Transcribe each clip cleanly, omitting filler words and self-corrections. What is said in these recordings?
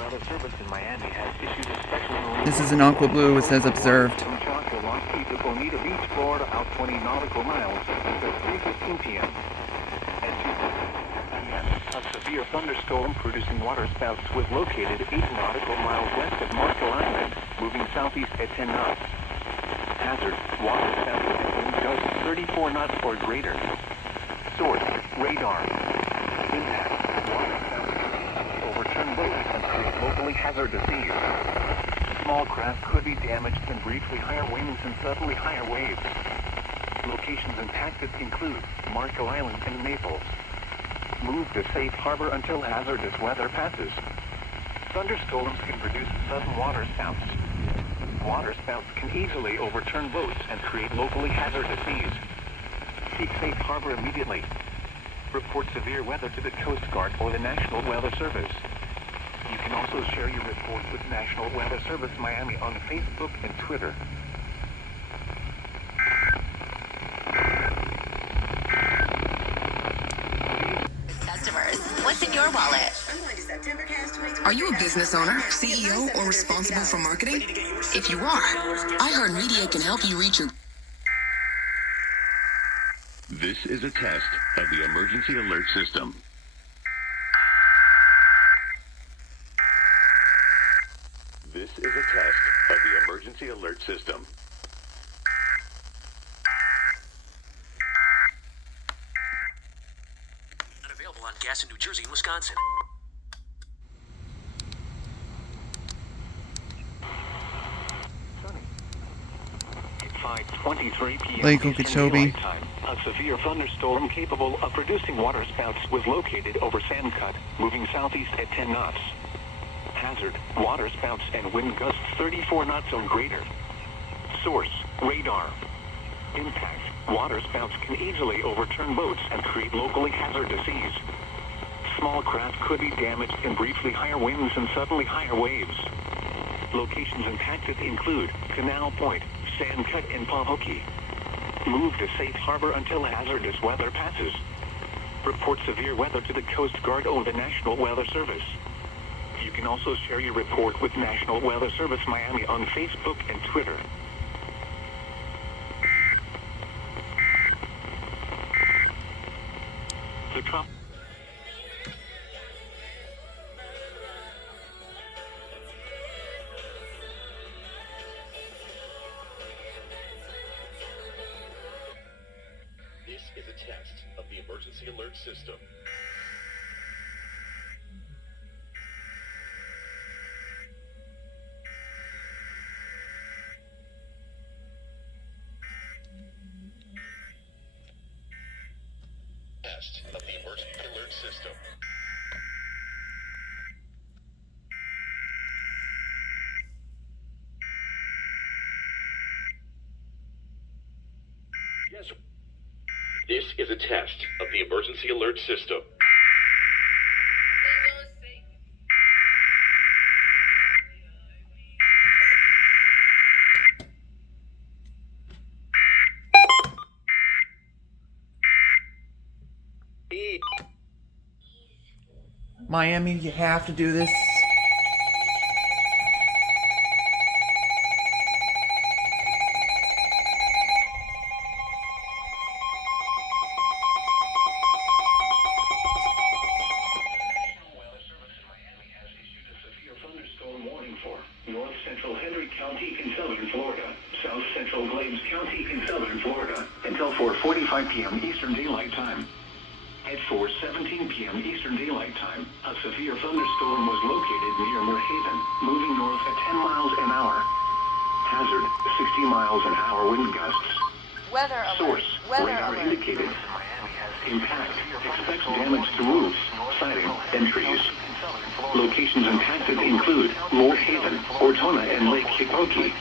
Weather Service in Miami has issued a special marine. This is an aqua blue. It says observed. From Joshua Lost Key to Bonita Beach, Florida, out 20 nautical miles at 3:15 p.m. At 2 p.m., a severe thunderstorm producing waterspouts was located 8 nautical miles west of Marco Island, moving southeast at 10 knots. Hazard: waterspouts and wind gusts 34 knots or greater. Source: radar. Impact: waterspouts overturn boats and create locally hazardous seas. Small craft could be damaged in briefly higher winds and suddenly higher waves. Locations impacted include Marco Island and Naples. Move to safe harbor until hazardous weather passes. Thunderstorms can produce sudden waterspouts. Waterspouts can easily overturn boats and create locally hazardous seas. Seek safe harbor immediately. Report severe weather to the Coast Guard or the National Weather Service. You can also share your report with National Weather Service Miami on Facebook and Twitter. Customers, what's in your wallet? Are you a business owner, CEO, or responsible for marketing? If you are, iHeartMedia can help you reach your... This is a test of the emergency alert system. This is a test of the emergency alert system. Not available on gas in New Jersey and Wisconsin. It's 5:23 p.m. Lake Eastern Okeechobee. Daylight Time. A severe thunderstorm capable of producing waterspouts was located over Sandcut, moving southeast at 10 knots. Hazard: waterspouts and wind gusts 34 knots or greater. Source: radar. Impact: waterspouts can easily overturn boats and create locally hazardous seas. Small craft could be damaged in briefly higher winds and suddenly higher waves. Locations impacted include Canal Point, Sandcut, and Pahokee. Move to safe harbor until hazardous weather passes. Report severe weather to the Coast Guard or the National Weather Service. You can also share your report with National Weather Service Miami on Facebook and Twitter. The Trump. This is a test of the emergency alert system. Test of the emergency alert system. Yes, sir. This is a test of the emergency alert system. Miami, you have to do this. North Central Henry County in southern Florida, South Central Glades County in southern Florida, until 4:45 p.m. Eastern Daylight Time. At 4:17 p.m. Eastern Daylight Time, a severe thunderstorm was located near Merhaven, moving north at 10 miles an hour. Hazard: 60 miles an hour wind gusts. Weather alert. Source: Weather radar alert. indicated. Impact: expect damage to roofs, siding, and trees. Locations impacted include Moore Haven, Ortona, and Lake Hikoki.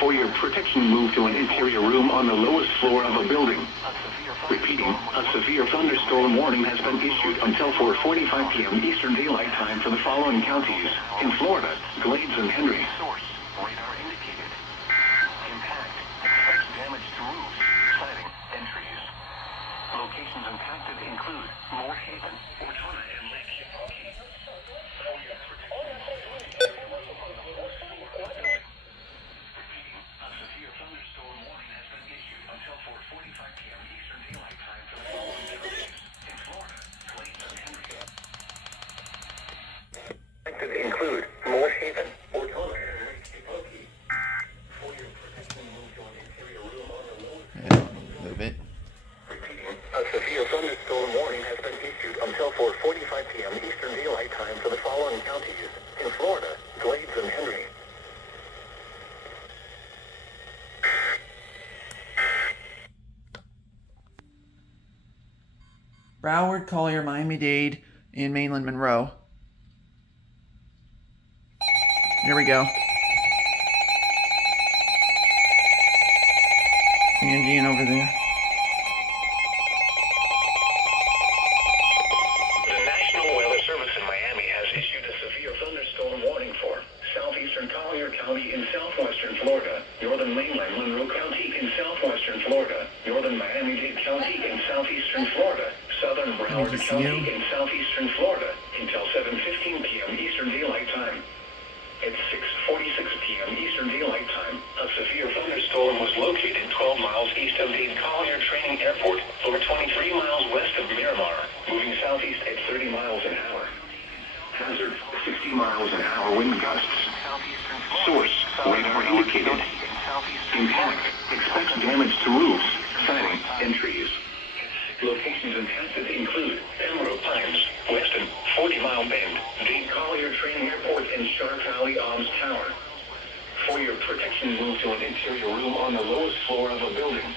For your protection, move to an interior room on the lowest floor of a building. Repeating, a severe thunderstorm warning has been issued until 4:45 p.m. Eastern Daylight Time for the following counties in Florida: Glades and Henry. Source: radar indicated. Impact: expect damage to roofs, siding, and trees. Locations impacted include Moore Haven, Ortona, and Lake Hikoki. For your protection, Broward, Collier, Miami-Dade, and mainland Monroe. Here we go. Sanjian over there. The National Weather Service in Miami has issued a severe thunderstorm warning for southeastern Collier County in southwestern Florida, northern mainland Monroe County in southwestern Florida, northern Miami-Dade County in southeastern Florida, southern Broward County in southeastern Florida until 7:15 p.m. Eastern Daylight Time. At 6:46 p.m. Eastern Daylight Time, a severe thunderstorm was located 12 miles east of Dade Collier Training Airport, over 23 miles west of Miramar, moving southeast at 30 miles an hour. Hazard, 60 miles an hour wind gusts. Source, radar indicated. Impact, expects damage to roofs, siding, and trees. Locations impacted include Pembroke Pines, Weston, 40 Mile Bend, Dade Collier Training Airport, and Sharp Valley Oms Tower. For your protection, move to an interior room on the lowest floor of a building.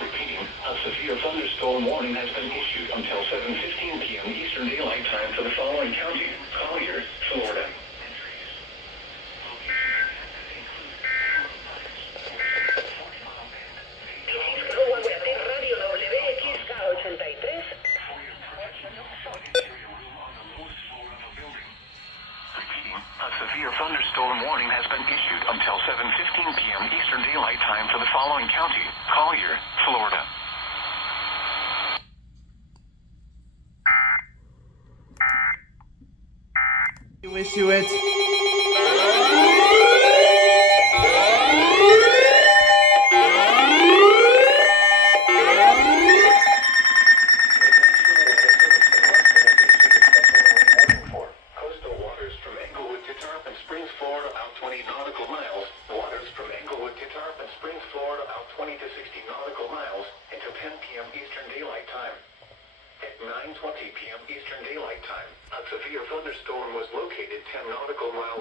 Repeating, a severe thunderstorm warning has been issued until 7:15 p.m. Eastern Daylight Time for the following counties: Collier, Florida. A severe thunderstorm warning has been issued until 7:15 p.m. Eastern Daylight Time for the following county: Collier, Florida. You issue it.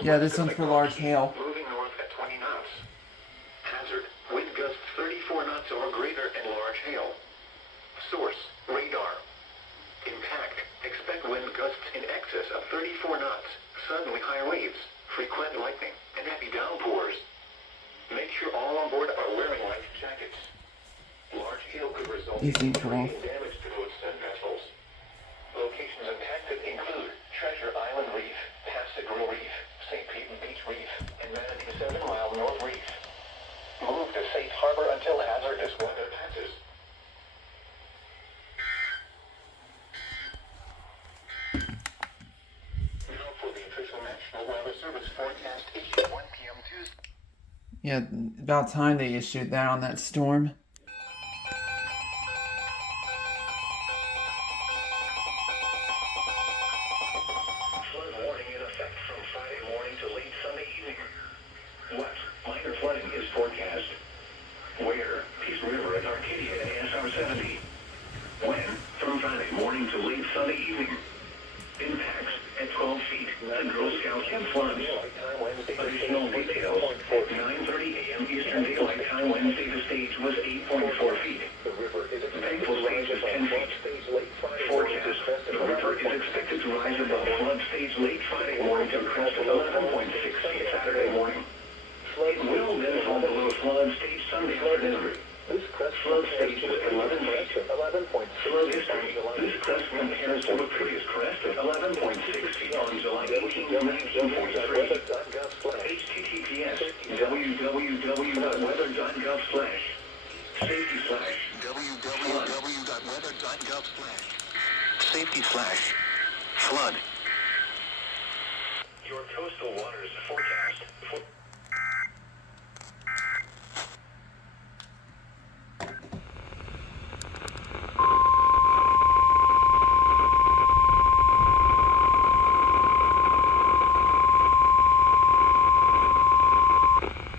Yeah, this one's for large hail. Moving north at 20 knots. Hazard, wind gusts 34 knots or greater and large hail. Source, radar. Impact, expect wind gusts in excess of 34 knots, suddenly high waves, frequent lightning, and heavy downpours. Make sure all on board are wearing life jackets. Large hail could result in damage to boats and vessels. Locations impacted include Treasure Island Reef, Passagrille Reef, St. Pete Beach Reef, and Manatee 7 Mile North Reef. Move to safe harbor until hazardous weather passes. Now for the official National Weather Service forecast issued 1 p.m. Tuesday. Yeah, about time they issued that on that storm. www.weather.gov/safety/flood. Your coastal waters forecast.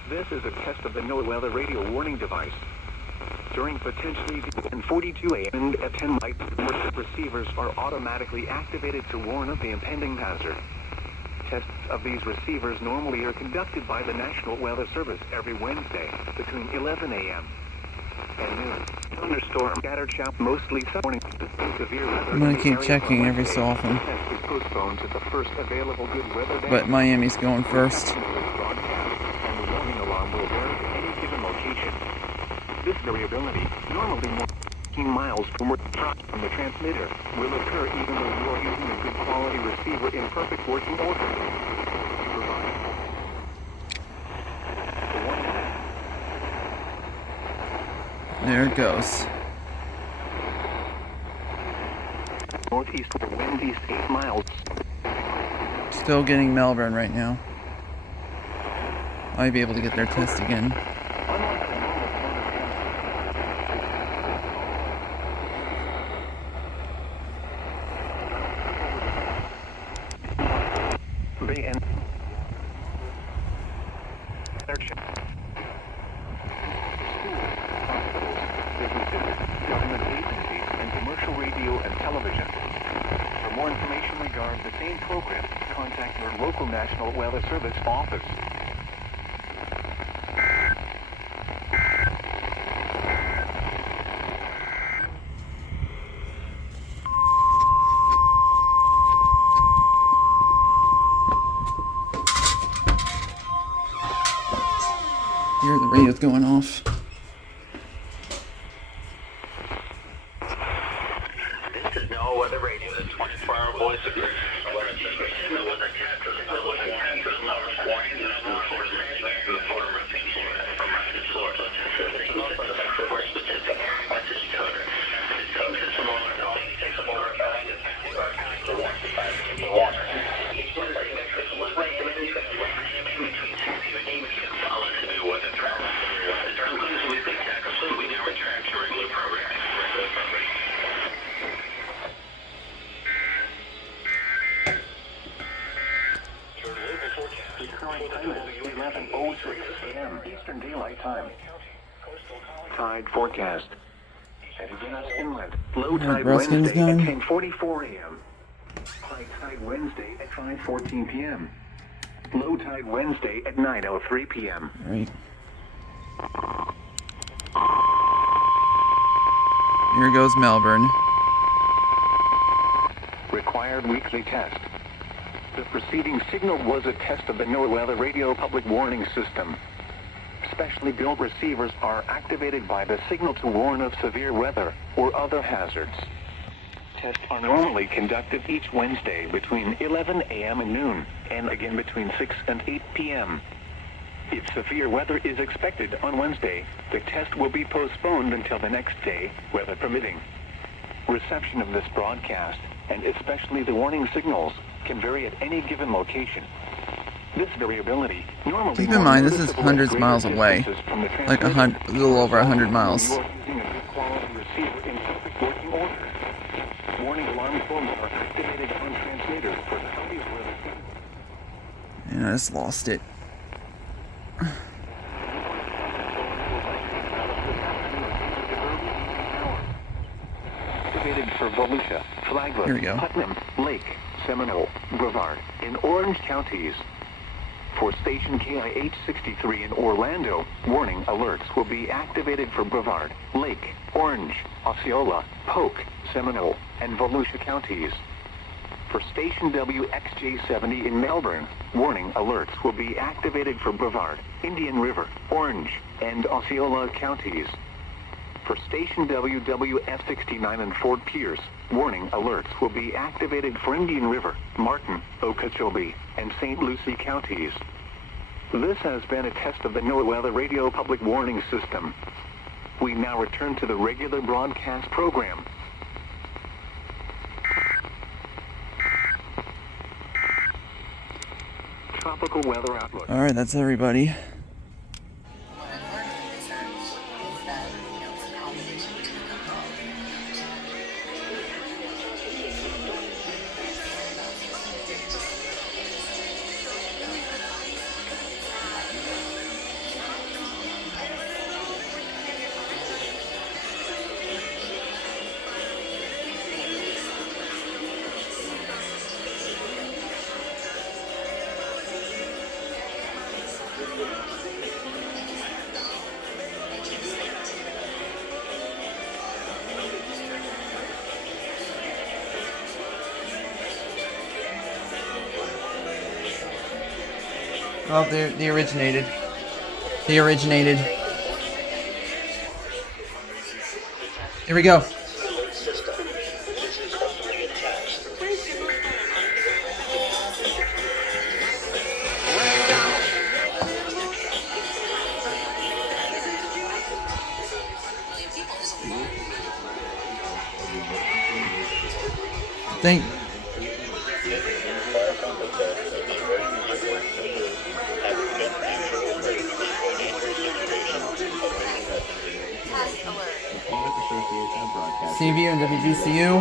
This is a test of the NOAA radio warning device. During potentially 42 a.m. at 10 light, receivers are automatically activated to warn of the impending hazard. Tests of these receivers normally are conducted by the National Weather Service every Wednesday between 11 a.m. and noon. Thunderstorm scattered shower mostly morning. Severe weather. I'm gonna keep checking every so often. Test is postponed to the first available good weather day. But Miami's going first. And the warning alarm will vary at any given location. This variability, normally more than 15 miles from the transmitter, will occur even though you are using a good quality receiver in perfect working order. There it goes. Northeast wind east 8 miles. Still getting Melbourne right now. Might be able to get their test again. Bay and government agencies, and commercial radio and television. For more information regarding the same program, contact your local National Weather Service office. Here, the radio's going off. This is no weather radio. The 24-hour voice of your Eastern Daylight Time. Tide forecast. At Venus Inlet. Low tide Ruskin's Wednesday done. at 10:44 a.m. High tide Wednesday at 5:14 p.m. Low tide Wednesday at 9:03 p.m. Right. Here goes Melbourne. Required weekly test. The preceding signal was a test of the NOAA Weather Radio Public Warning System. Specially built receivers are activated by the signal to warn of severe weather or other hazards. Tests are normally conducted each Wednesday between 11 a.m. and noon, and again between 6 and 8 p.m. If severe weather is expected on Wednesday, the test will be postponed until the next day, weather permitting. Reception of this broadcast, and especially the warning signals, can vary at any given location. This variability normally Keep in mind, this is noticeable hundreds at of miles greater away. distances from the Like transmitter. a little over 100 miles. You are using a good quality receiver in perfect working order. Warning alarm phones are activated on transmitters for the counties where the And I just lost it. activated for Volusia, Flagler, Here we go. Putnam, Lake, Seminole, Brevard, in Orange counties. For station KIH-63 in Orlando, warning alerts will be activated for Brevard, Lake, Orange, Osceola, Polk, Seminole, and Volusia counties. For station WXJ-70 in Melbourne, warning alerts will be activated for Brevard, Indian River, Orange, and Osceola counties. For station WWF-69 in Fort Pierce, warning alerts will be activated for Indian River, Martin, Okeechobee, and St. Lucie counties. This has been a test of the NOAA Weather Radio Public Warning System. We now return to the regular broadcast program. Tropical weather outlook. Alright, that's everybody. Oh, they originated. They originated. Here we go. Thank. CVU and WGCU.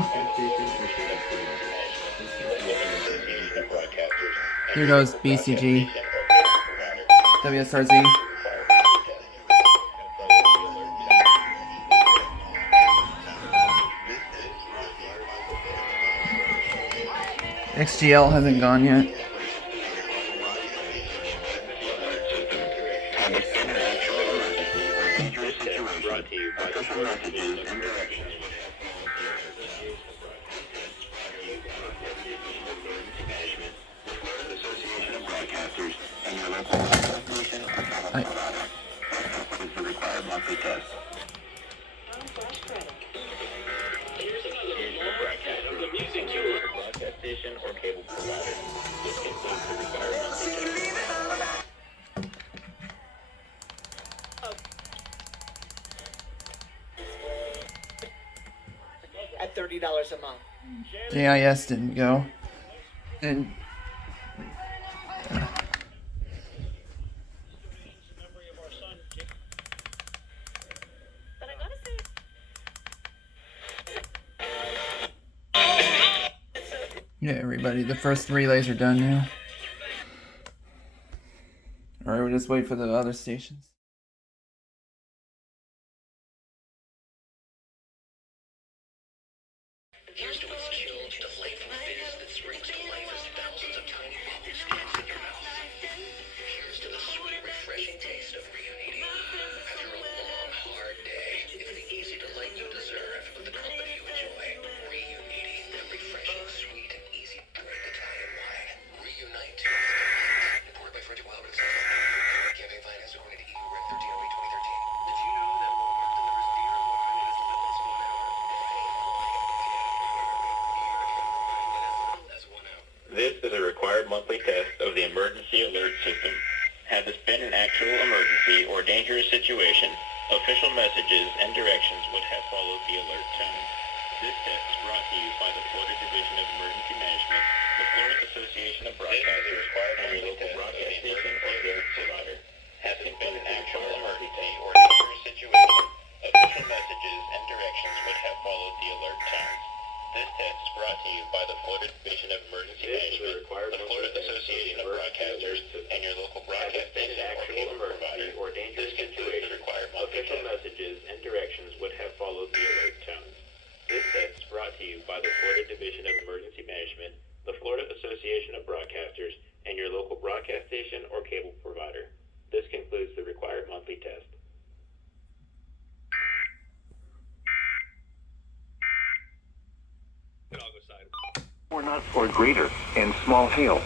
Here goes BCG. WSRZ. XGL hasn't gone yet. At $30 a month. JIS didn't go. And yeah, everybody, the first relays are done now. Alright, we'll just wait for the other stations. Here's to its chilled, delightful fizz that springs to life as thousands of tiny bubbles dance in your mouth. Here's to the sweet, refreshing taste of reuniting. After a long, hard day, it's the easy delight you deserve with the company you enjoy. Reuniting, the refreshing, sweet, and easy drink Italian wine. Reunite. Imported by Frederick Wilder and Sons. Campaign finance according to EU Reg 1308-2013. Did you know that Walmart delivers beer and wine in as little as 1 hour? This is a required monthly test of the emergency alert system. Had this been an actual emergency or dangerous situation, official messages and directions would have followed the alert tone. This test is brought to you by the Florida Division of Emergency Management, the Florida Association of Broadcasters, and your local broadcast station or service provider. Has this been an actual emergency or dangerous situation, official messages and directions would have followed the alert tones. This test is brought to you by the Florida Division of Emergency Management, the Florida Association of Broadcasters, and your local broadcast station or cable provider. This concludes the required monthly test. Official messages and directions would have followed the alert tones. This test is brought to you by the Florida Division of Emergency Management, the Florida Association of Broadcasters, and your local broadcast station or cable provider. This concludes the required monthly test. Or not or greater in small hail.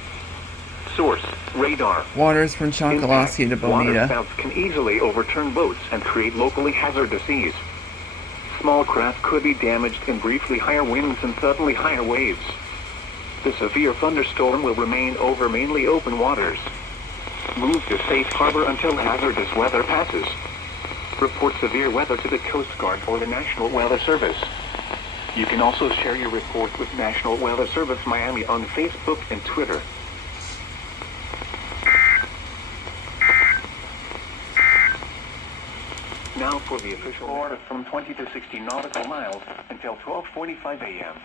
Source: radar. Waters from Chonkalosky to Water Bonita. spouts can easily overturn boats and create locally hazardous seas. Small craft could be damaged in briefly higher winds and suddenly higher waves. The severe thunderstorm will remain over mainly open waters. Move to safe harbor until hazardous weather passes. Report severe weather to the Coast Guard or the National Weather Service. You can also share your report with National Weather Service Miami on Facebook and Twitter. Now for the official order from 20 to 60 nautical miles until 12:45 a.m.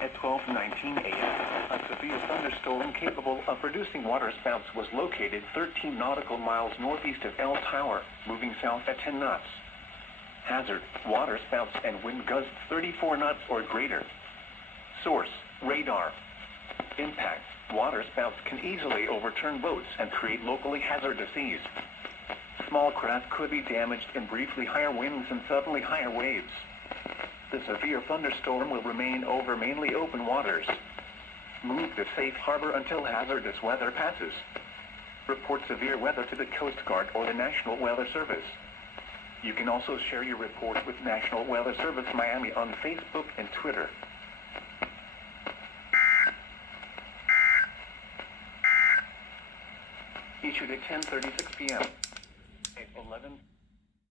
At 12:19 a.m., a severe thunderstorm capable of producing waterspouts was located 13 nautical miles northeast of El Tower, moving south at 10 knots. Hazard: waterspouts and wind gusts 34 knots or greater. Source: radar. Impact: waterspouts can easily overturn boats and create locally hazardous seas. Small craft could be damaged in briefly higher winds and suddenly higher waves. The severe thunderstorm will remain over mainly open waters. Move to safe harbor until hazardous weather passes. Report severe weather to the Coast Guard or the National Weather Service. You can also share your report with National Weather Service Miami on Facebook and Twitter. Issued at 10:36 p.m. 11